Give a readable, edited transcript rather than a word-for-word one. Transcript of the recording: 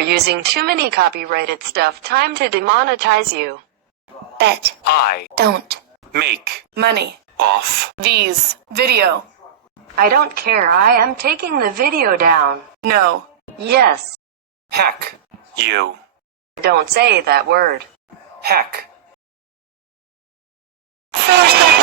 using too many copyrighted stuff. Time to demonetize you. Bet. I Don't. make Money. off These. Video. I don't care. I am taking the video down. No. Yes. heck you. Don't say that word. Heck. Finish that